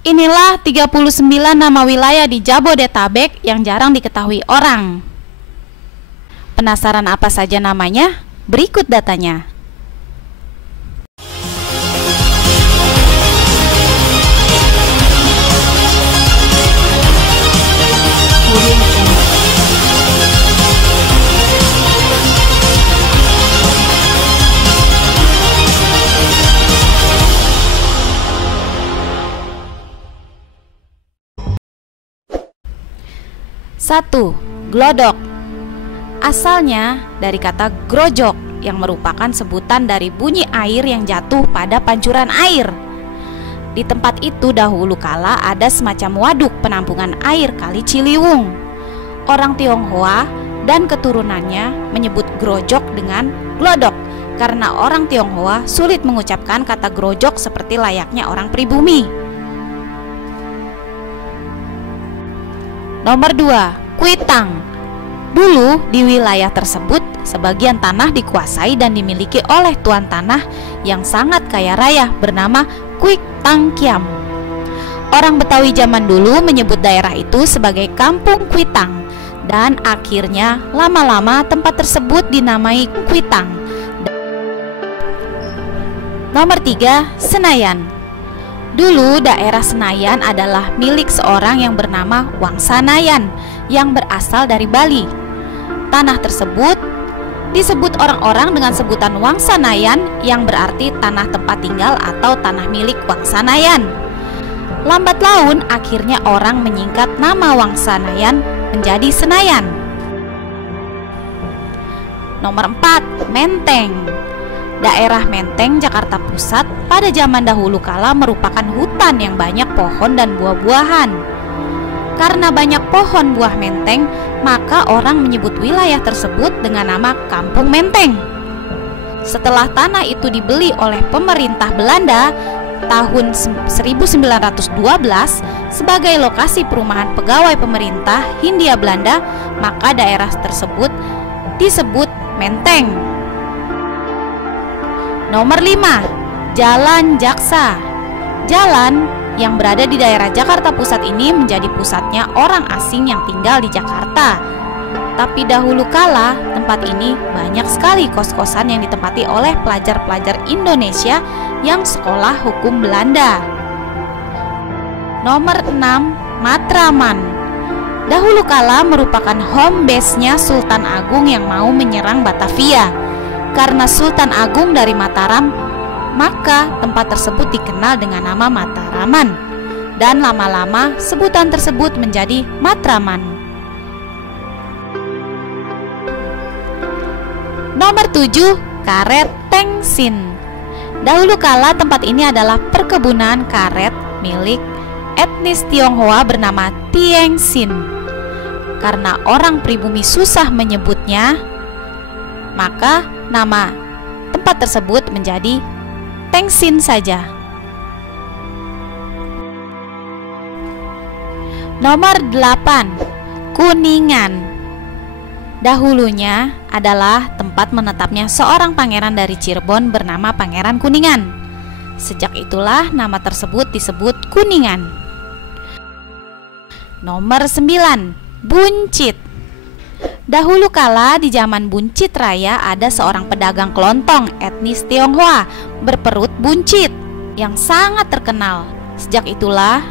Inilah 39 nama wilayah di Jabodetabek yang jarang diketahui orang. Penasaran apa saja namanya? Berikut datanya. Satu, Glodok. Asalnya dari kata grojok yang merupakan sebutan dari bunyi air yang jatuh pada pancuran air. Di tempat itu dahulu kala ada semacam waduk penampungan air Kali Ciliwung. Orang Tionghoa dan keturunannya menyebut grojok dengan glodok karena orang Tionghoa sulit mengucapkan kata grojok seperti layaknya orang pribumi. Nomor 2, Kuitang. Dulu di wilayah tersebut sebagian tanah dikuasai dan dimiliki oleh tuan tanah yang sangat kaya raya bernama Kuitang Kiam. Orang Betawi zaman dulu menyebut daerah itu sebagai Kampung Kuitang dan akhirnya lama-lama tempat tersebut dinamai Kuitang. Nomor 3, Senayan. Dulu daerah Senayan adalah milik seorang yang bernama Wangsa Nayan yang berasal dari Bali. Tanah tersebut disebut orang-orang dengan sebutan Wangsa Nayan yang berarti tanah tempat tinggal atau tanah milik Wangsa Nayan. Lambat laun akhirnya orang menyingkat nama Wangsa Nayan menjadi Senayan. Nomor 4, Menteng. Daerah Menteng, Jakarta Pusat pada zaman dahulu kala merupakan hutan yang banyak pohon dan buah-buahan. Karena banyak pohon buah menteng, maka orang menyebut wilayah tersebut dengan nama Kampung Menteng. Setelah tanah itu dibeli oleh pemerintah Belanda tahun 1912 sebagai lokasi perumahan pegawai pemerintah Hindia Belanda, maka daerah tersebut disebut Menteng. Nomor 5, Jalan Jaksa. Jalan yang berada di daerah Jakarta Pusat ini menjadi pusatnya orang asing yang tinggal di Jakarta. Tapi dahulu kala tempat ini banyak sekali kos-kosan yang ditempati oleh pelajar-pelajar Indonesia yang sekolah hukum Belanda. Nomor 6, Matraman. Dahulu kala merupakan home base-nya Sultan Agung yang mau menyerang Batavia. Karena Sultan Agung dari Mataram, maka tempat tersebut dikenal dengan nama Mataraman. Dan lama-lama sebutan tersebut menjadi Matraman. Nomor 7, Karet Tengsin. Dahulu kala tempat ini adalah perkebunan karet milik etnis Tionghoa bernama Tiengsin. Karena orang pribumi susah menyebutnya, maka nama tempat tersebut menjadi Tengsin saja. Nomor 8, Kuningan. Dahulunya adalah tempat menetapnya seorang pangeran dari Cirebon bernama Pangeran Kuningan. Sejak itulah nama tersebut disebut Kuningan. Nomor 9, Buncit. Dahulu kala di zaman Buncit Raya ada seorang pedagang kelontong etnis Tionghoa berperut buncit yang sangat terkenal. Sejak itulah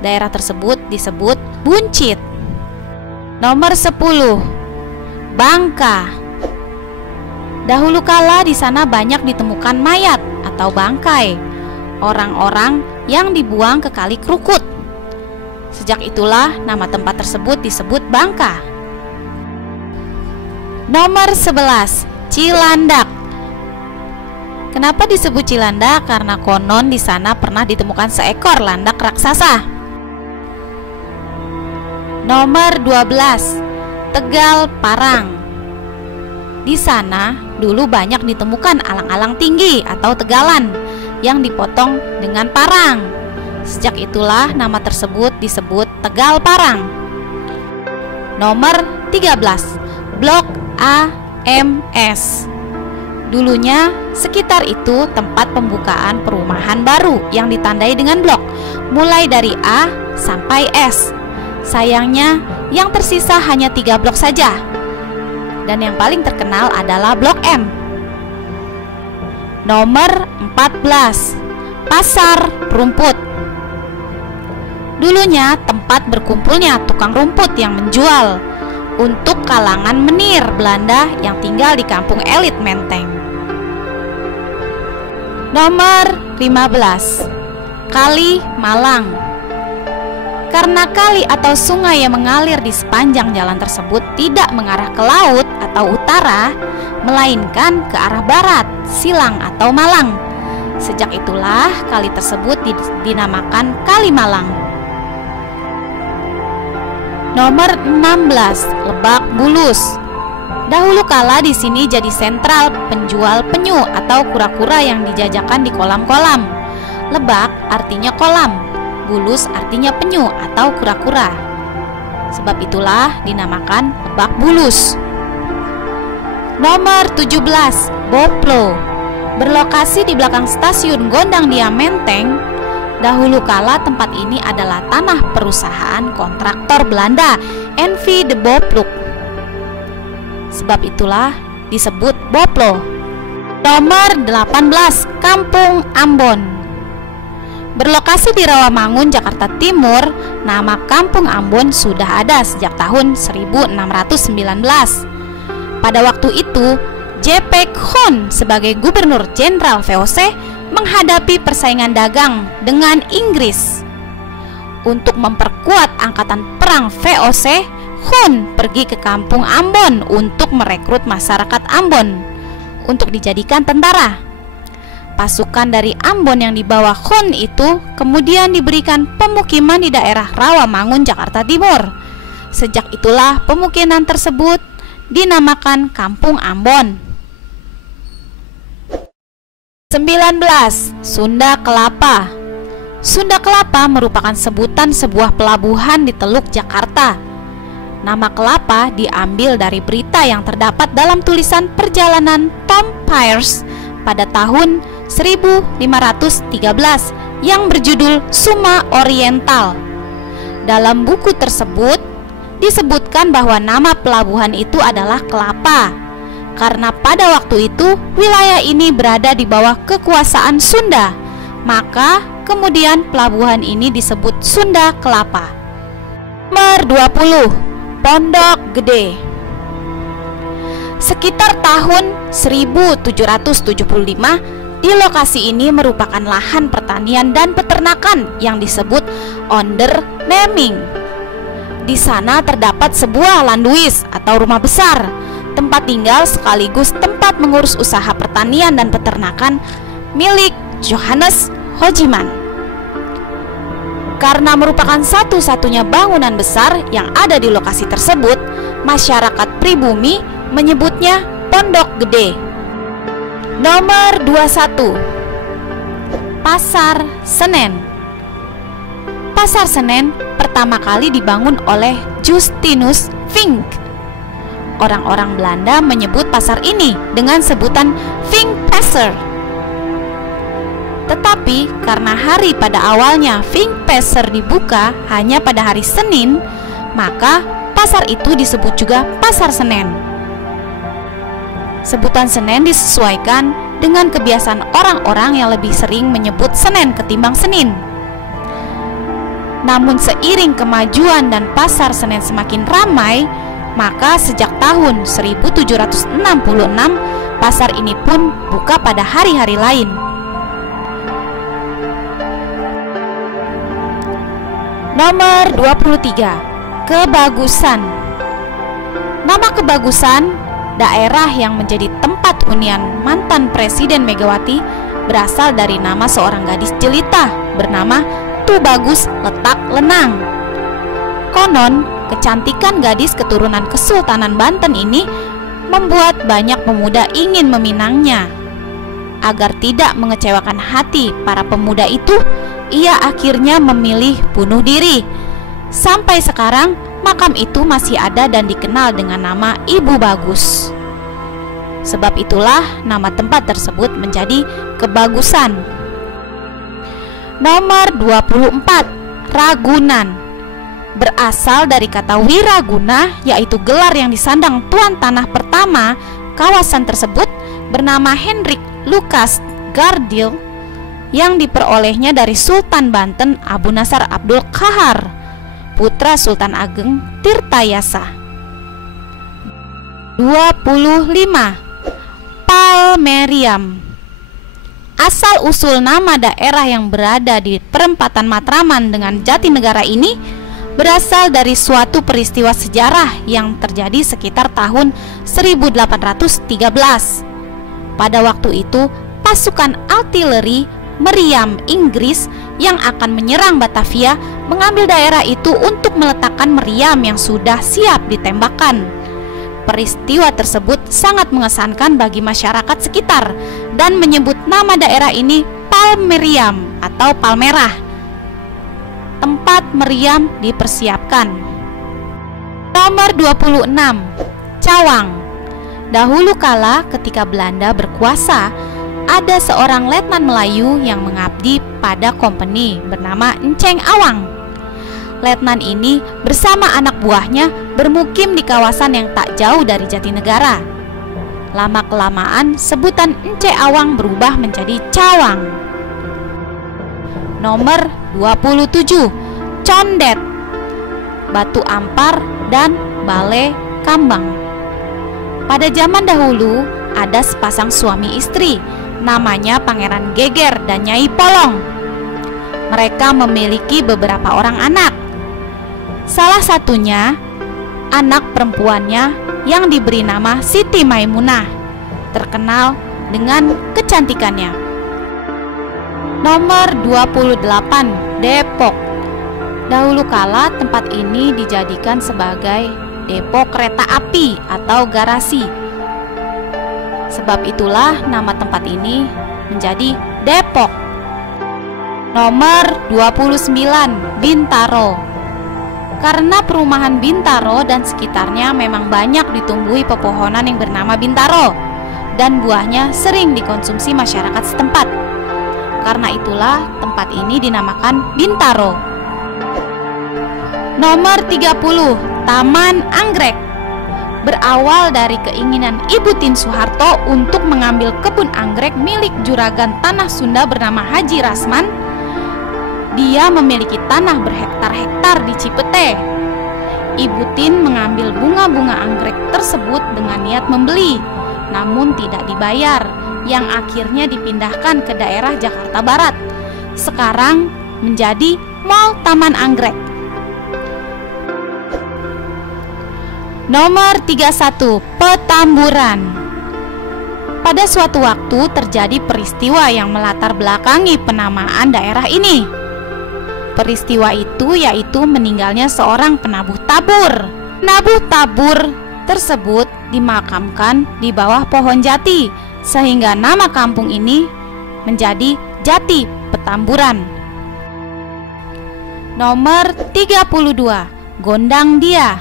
daerah tersebut disebut Buncit. Nomor 10, Bangka. Dahulu kala di sana banyak ditemukan mayat atau bangkai orang-orang yang dibuang ke Kali Krukut. Sejak itulah nama tempat tersebut disebut Bangka. Nomor 11, Cilandak. Kenapa disebut Cilandak? Karena konon di sana pernah ditemukan seekor landak raksasa. Nomor 12, Tegal Parang. Di sana dulu banyak ditemukan alang-alang tinggi atau tegalan yang dipotong dengan parang. Sejak itulah nama tersebut disebut Tegal Parang. Nomor 13, Blok AMS. Dulunya sekitar itu tempat pembukaan perumahan baru yang ditandai dengan blok. mulai dari A sampai S. Sayangnya, yang tersisa hanya 3 blok saja. Dan yang paling terkenal adalah Blok M. Nomor 14, Pasar Rumput. Dulunya tempat berkumpulnya tukang rumput yang menjual untuk kalangan menir Belanda yang tinggal di kampung elit Menteng. Nomor 15, Kali Malang. Karena kali atau sungai yang mengalir di sepanjang jalan tersebut tidak mengarah ke laut atau utara, melainkan ke arah barat, Silang atau Malang. Sejak itulah kali tersebut dinamakan Kali Malang. Nomor 16, Lebak Bulus. Dahulu kala di sini jadi sentral penjual penyu atau kura-kura yang dijajakan di kolam-kolam. Lebak artinya kolam, bulus artinya penyu atau kura-kura. Sebab itulah dinamakan Lebak Bulus. Nomor 17, Boplo. Berlokasi di belakang stasiun Gondang Dia Menteng. Dahulu kala tempat ini adalah tanah perusahaan kontraktor Belanda N.V. de Bopluk. Sebab itulah disebut Boplo. Nomor 18, Kampung Ambon. Berlokasi di Rawamangun, Jakarta Timur, nama Kampung Ambon sudah ada sejak tahun 1619. Pada waktu itu, J.P. Khon sebagai Gubernur Jenderal VOC menghadapi persaingan dagang dengan Inggris. Untuk memperkuat angkatan perang VOC, Khon pergi ke Kampung Ambon untuk merekrut masyarakat Ambon untuk dijadikan tentara. Pasukan dari Ambon yang dibawa Khon itu kemudian diberikan pemukiman di daerah Rawamangun, Jakarta Timur. Sejak itulah pemukiman tersebut dinamakan Kampung Ambon. 19. Sunda Kelapa. Sunda Kelapa merupakan sebutan sebuah pelabuhan di Teluk Jakarta. Nama Kelapa diambil dari berita yang terdapat dalam tulisan perjalanan Tom Peirce pada tahun 1513 yang berjudul Suma Oriental. Dalam buku tersebut disebutkan bahwa nama pelabuhan itu adalah Kelapa, karena pada waktu itu wilayah ini berada di bawah kekuasaan Sunda, maka kemudian pelabuhan ini disebut Sunda Kelapa. Nomor 20, Pondok Gede. Sekitar tahun 1775, di lokasi ini merupakan lahan pertanian dan peternakan yang disebut Onderneming. Di sana terdapat sebuah landuis atau rumah besar, tempat tinggal sekaligus tempat mengurus usaha pertanian dan peternakan milik Johannes Hojiman. Karena merupakan satu-satunya bangunan besar yang ada di lokasi tersebut, masyarakat pribumi menyebutnya Pondok Gede. Nomor 21, Pasar Senen. Pasar Senen pertama kali dibangun oleh Justinus Vink. Orang-orang Belanda menyebut pasar ini dengan sebutan Vinkpasar. Tetapi karena hari pada awalnya Vinkpasar dibuka hanya pada hari Senin, maka pasar itu disebut juga Pasar Senen. Sebutan Senen disesuaikan dengan kebiasaan orang-orang yang lebih sering menyebut Senen ketimbang Senin. Namun seiring kemajuan dan pasar Senen semakin ramai, maka sejak tahun 1766 pasar ini pun buka pada hari-hari lain. Nomor 23, Kebagusan. Nama Kebagusan, daerah yang menjadi tempat hunian mantan Presiden Megawati, berasal dari nama seorang gadis jelita bernama Tu Bagus Letak Lenang. Konon, kecantikan gadis keturunan Kesultanan Banten ini membuat banyak pemuda ingin meminangnya. Agar tidak mengecewakan hati para pemuda itu, ia akhirnya memilih bunuh diri. Sampai sekarang, makam itu masih ada dan dikenal dengan nama Ibu Bagus. Sebab itulah nama tempat tersebut menjadi Kebagusan. Nomor 24, Ragunan. Berasal dari kata wiraguna, yaitu gelar yang disandang tuan tanah pertama kawasan tersebut bernama Hendrik Lucas Gardil, yang diperolehnya dari Sultan Banten Abu Nasar Abdul Qahar, putra Sultan Ageng Tirtayasa. 25, Palmeriam. Asal-usul nama daerah yang berada di perempatan Matraman dengan Jatinegara ini berasal dari suatu peristiwa sejarah yang terjadi sekitar tahun 1813. Pada waktu itu, pasukan artileri meriam Inggris yang akan menyerang Batavia mengambil daerah itu untuk meletakkan meriam yang sudah siap ditembakkan. Peristiwa tersebut sangat mengesankan bagi masyarakat sekitar dan menyebut nama daerah ini Palmeriam atau Palmerah, tempat meriam dipersiapkan. Nomor 26, Cawang. Dahulu kala ketika Belanda berkuasa, ada seorang letnan Melayu yang mengabdi pada kompeni bernama Enceng Awang. Letnan ini bersama anak buahnya bermukim di kawasan yang tak jauh dari Jatinegara. Lama-kelamaan sebutan Ence Awang berubah menjadi Cawang. Nomor 27, Condet. Batu Ampar dan Balai Kambang. Pada zaman dahulu ada sepasang suami istri, namanya Pangeran Geger dan Nyai Polong. Mereka memiliki beberapa orang anak. Salah satunya anak perempuannya yang diberi nama Siti Maimunah, terkenal dengan kecantikannya. Nomor 28, Depok. Dahulu kala tempat ini dijadikan sebagai depo kereta api atau garasi. Sebab itulah nama tempat ini menjadi Depok. Nomor 29, Bintaro. Karena perumahan Bintaro dan sekitarnya memang banyak ditumbuhi pepohonan yang bernama bintaro dan buahnya sering dikonsumsi masyarakat setempat. Karena itulah tempat ini dinamakan Bintaro. Nomor 30, Taman Anggrek. Berawal dari keinginan Ibu Tien Soeharto untuk mengambil kebun anggrek milik juragan tanah Sunda bernama Haji Rasman. Dia memiliki tanah berhektar-hektar di Cipete. Ibu Tien mengambil bunga-bunga anggrek tersebut dengan niat membeli, namun tidak dibayar, yang akhirnya dipindahkan ke daerah Jakarta Barat. Sekarang menjadi Mall Taman Anggrek. Nomor 31, Petamburan. Pada suatu waktu terjadi peristiwa yang melatar belakangi penamaan daerah ini. Peristiwa itu yaitu meninggalnya seorang penabuh tabur. Penabuh tabur tersebut dimakamkan di bawah pohon jati, sehingga nama kampung ini menjadi Jati Petamburan. Nomor 32, Gondang Dia.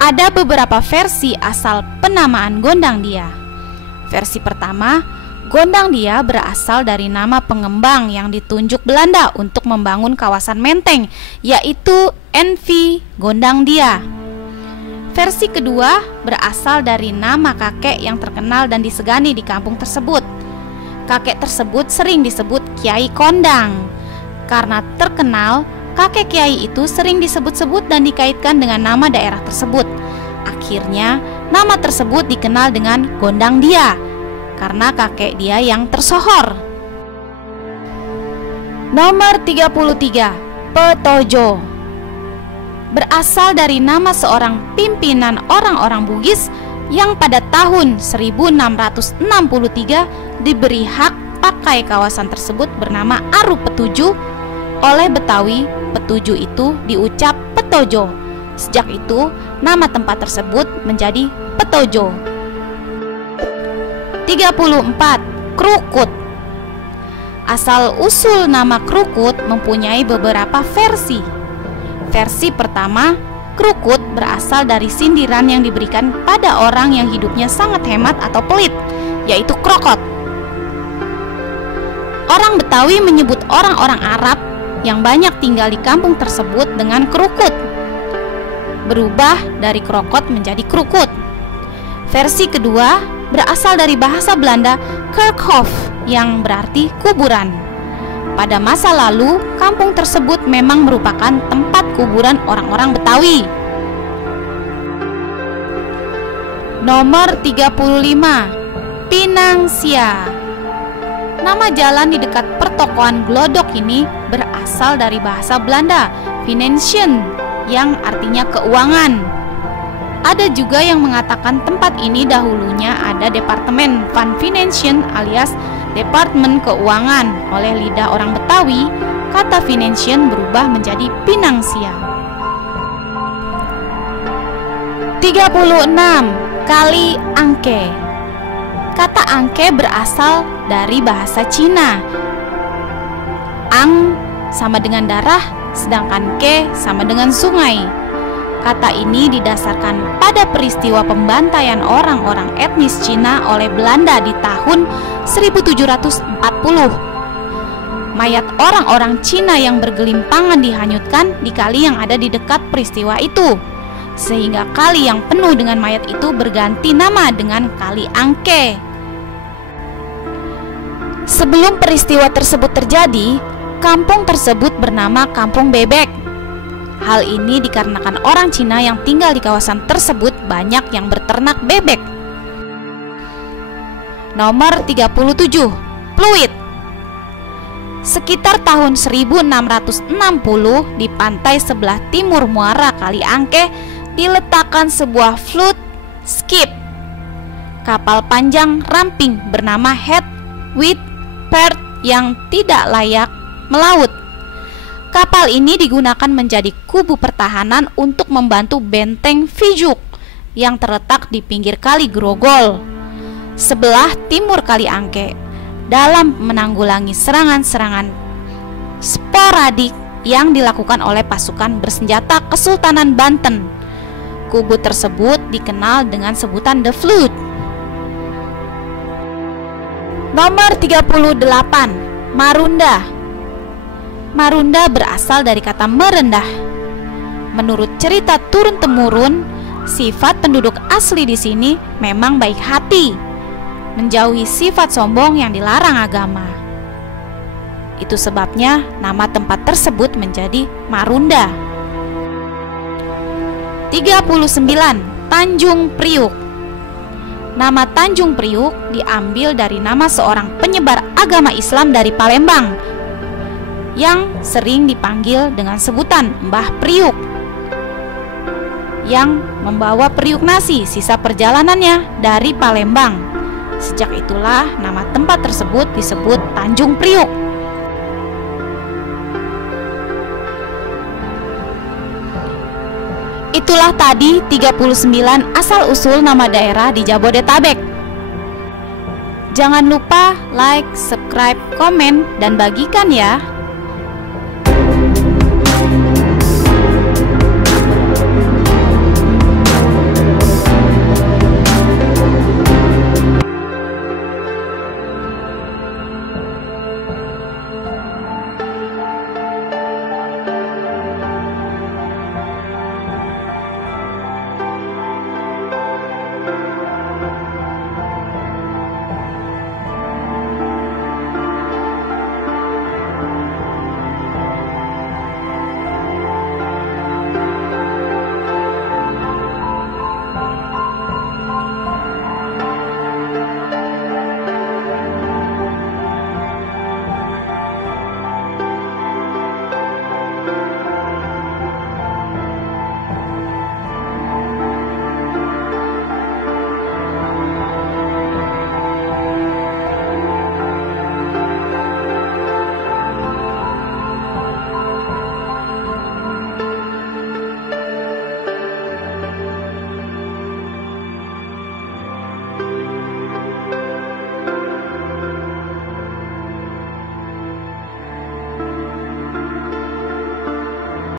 Ada beberapa versi asal penamaan Gondang Dia. Versi pertama, Gondang Dia berasal dari nama pengembang yang ditunjuk Belanda untuk membangun kawasan Menteng, yaitu N.V. Gondang Dia. Versi kedua berasal dari nama kakek yang terkenal dan disegani di kampung tersebut. Kakek tersebut sering disebut Kiai Kondang. Karena terkenal, kakek Kiai itu sering disebut-sebut dan dikaitkan dengan nama daerah tersebut. Akhirnya, nama tersebut dikenal dengan Gondang Dia karena kakek dia yang tersohor. Nomor 33, Petojo. Berasal dari nama seorang pimpinan orang-orang Bugis yang pada tahun 1663 diberi hak pakai kawasan tersebut bernama Aru Petuju. Oleh Betawi, Petuju itu diucap Petojo. Sejak itu, nama tempat tersebut menjadi Petojo. 34, Krukut. Asal-usul nama Krukut mempunyai beberapa versi. Versi pertama, Krukut berasal dari sindiran yang diberikan pada orang yang hidupnya sangat hemat atau pelit, yaitu krokot. Orang Betawi menyebut orang-orang Arab yang banyak tinggal di kampung tersebut dengan krukut, berubah dari krokot menjadi krukut. Versi kedua berasal dari bahasa Belanda kerkhof yang berarti kuburan. Pada masa lalu, kampung tersebut memang merupakan tempat kuburan orang-orang Betawi. Nomor 35, Pinangsia. Nama jalan di dekat pertokoan Glodok ini berasal dari bahasa Belanda Financiën yang artinya keuangan. Ada juga yang mengatakan tempat ini dahulunya ada Departemen Van Financiën alias Departemen Keuangan. Oleh lidah orang Betawi, kata Financiën berubah menjadi Pinangsia. 36. Kali Angke. Kata angke berasal dari bahasa Cina. Ang sama dengan darah, sedangkan ke sama dengan sungai. Kata ini didasarkan pada peristiwa pembantaian orang-orang etnis Cina oleh Belanda di tahun 1740. Mayat orang-orang Cina yang bergelimpangan dihanyutkan di kali yang ada di dekat peristiwa itu, sehingga kali yang penuh dengan mayat itu berganti nama dengan Kali Angke. Sebelum peristiwa tersebut terjadi, kampung tersebut bernama Kampung Bebek. Hal ini dikarenakan orang Cina yang tinggal di kawasan tersebut banyak yang berternak bebek. Nomor 37, Pluit. Sekitar tahun 1660 di pantai sebelah timur muara Kali Angke diletakkan sebuah float skip, kapal panjang ramping bernama Het Wit Paard yang tidak layak melaut. Kapal ini digunakan menjadi kubu pertahanan untuk membantu benteng Vijuk yang terletak di pinggir Kali Grogol, sebelah timur Kali Angke, dalam menanggulangi serangan-serangan sporadik yang dilakukan oleh pasukan bersenjata Kesultanan Banten. Kubu tersebut dikenal dengan sebutan The Flood. Nomor 38, Marunda. Marunda berasal dari kata merendah. Menurut cerita turun-temurun, sifat penduduk asli di sini memang baik hati, menjauhi sifat sombong yang dilarang agama. Itu sebabnya nama tempat tersebut menjadi Marunda. 39. Tanjung Priuk. Nama Tanjung Priuk diambil dari nama seorang penyebar agama Islam dari Palembang yang sering dipanggil dengan sebutan Mbah Priuk, yang membawa periuk nasi sisa perjalanannya dari Palembang. Sejak itulah nama tempat tersebut disebut Tanjung Priuk. Itulah tadi 39 asal-usul nama daerah di Jabodetabek. Jangan lupa like, subscribe, komen, dan bagikan ya.